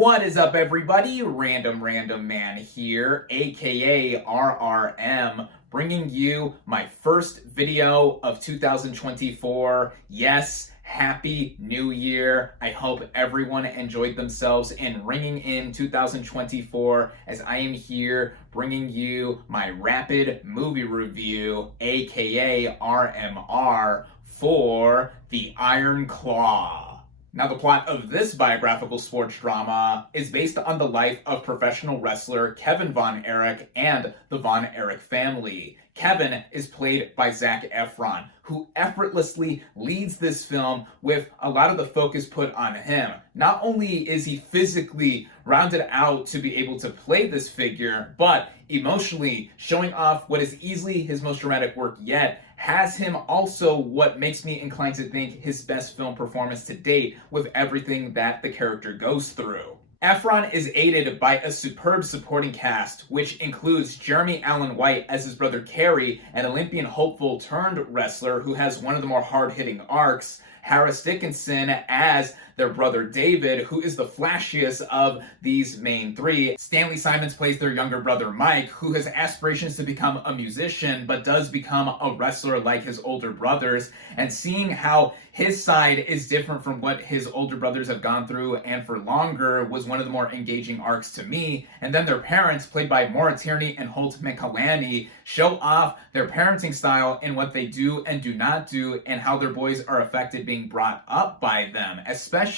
What is up, everybody? RandomRandomMan here, aka RRM, bringing you my first video of 2024. Yes, Happy New Year. I hope everyone enjoyed themselves and ringing in 2024 as I am here bringing you my rapid movie review, aka RMR, for The Iron Claw. Now, the plot of this biographical sports drama is based on the life of professional wrestler Kevin Von Erich and the Von Erich family. Kevin is played by Zac Efron, who effortlessly leads this film with a lot of the focus put on him. Not only is he physically rounded out to be able to play this figure, but emotionally showing off what is easily his most dramatic work yet, has him also what makes me inclined to think his best film performance to date with everything that the character goes through. Efron is aided by a superb supporting cast, which includes Jeremy Allen White as his brother Kerry, an Olympian hopeful turned wrestler who has one of the more hard-hitting arcs, Harris Dickinson as their brother David, who is the flashiest of these main three. Stanley Simons plays their younger brother Mike, who has aspirations to become a musician, but does become a wrestler like his older brothers. And seeing how his side is different from what his older brothers have gone through and for longer was one of the more engaging arcs to me. And then their parents, played by Maura Tierney and Holt McCallany, show off their parenting style in what they do and do not do, and how their boys are affected being brought up by them, especially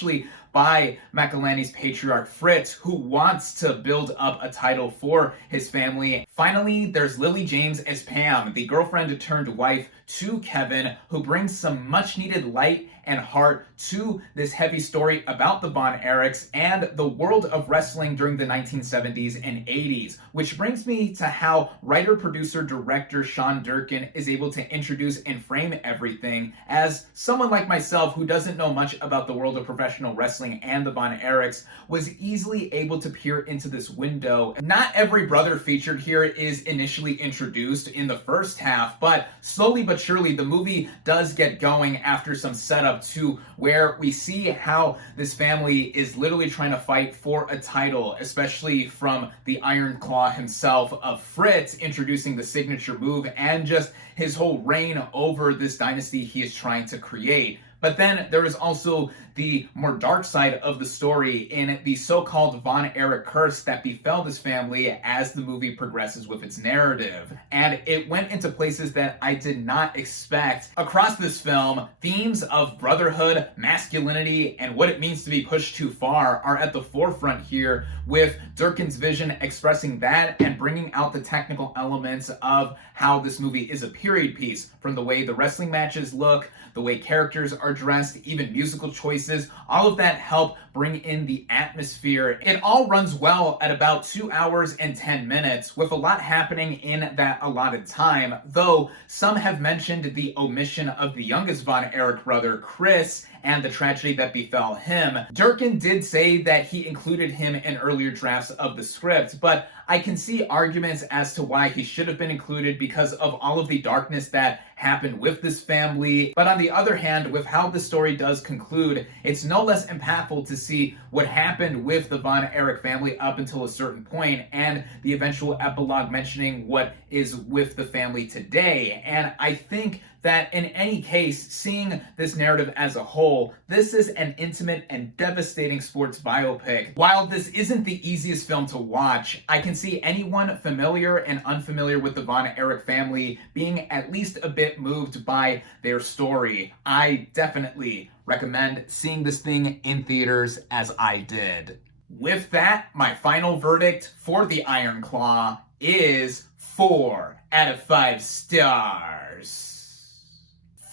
by McCallany's patriarch Fritz, who wants to build up a title for his family. Finally, there's Lily James as Pam, the girlfriend turned wife to Kevin, who brings some much needed light and heart to this heavy story about the Von Erichs and the world of wrestling during the 1970s and 80s, which brings me to how writer, producer, director Sean Durkin is able to introduce and frame everything. As someone like myself who doesn't know much about the world of professional wrestling and the Von Erichs was easily able to peer into this window. Not every brother featured here is initially introduced in the first half, but slowly but surely the movie does get going after some setup to where we see how this family is literally trying to fight for a title, especially from the Iron Claw himself, of Fritz introducing the signature move and just his whole reign over this dynasty he is trying to create. But then there is also the more dark side of the story in the so-called Von Erich curse that befell this family as the movie progresses with its narrative. And it went into places that I did not expect. Across this film, themes of brotherhood, masculinity, and what it means to be pushed too far are at the forefront here, with Durkin's vision expressing that and bringing out the technical elements of how this movie is a period piece, from the way the wrestling matches look, the way characters are dressed, even musical choices. All of that help bring in the atmosphere. It all runs well at about 2 hours and 10 minutes, with a lot happening in that allotted time, though some have mentioned the omission of the youngest Von Erich brother, Chris, and the tragedy that befell him. Durkin did say that he included him in earlier drafts of the script, but I can see arguments as to why he should have been included because of all of the darkness that happened with this family. But on the other hand, with how the story does conclude, it's no less impactful to see what happened with the Von Erich family up until a certain point, and the eventual epilogue mentioning what is with the family today. And I think that in any case, seeing this narrative as a whole, this is an intimate and devastating sports biopic. While this isn't the easiest film to watch, I can see anyone familiar and unfamiliar with the Von Erich family being at least a bit moved by their story. I definitely recommend seeing this thing in theaters as I did. With that, my final verdict for The Iron Claw is 4 out of 5 stars.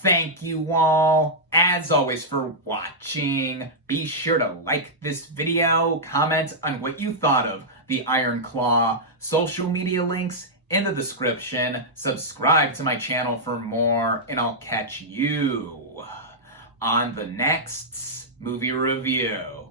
Thank you all, as always, for watching. Be sure to like this video, comment on what you thought of The Iron Claw, social media links in the description, subscribe to my channel for more, and I'll catch you on the next movie review.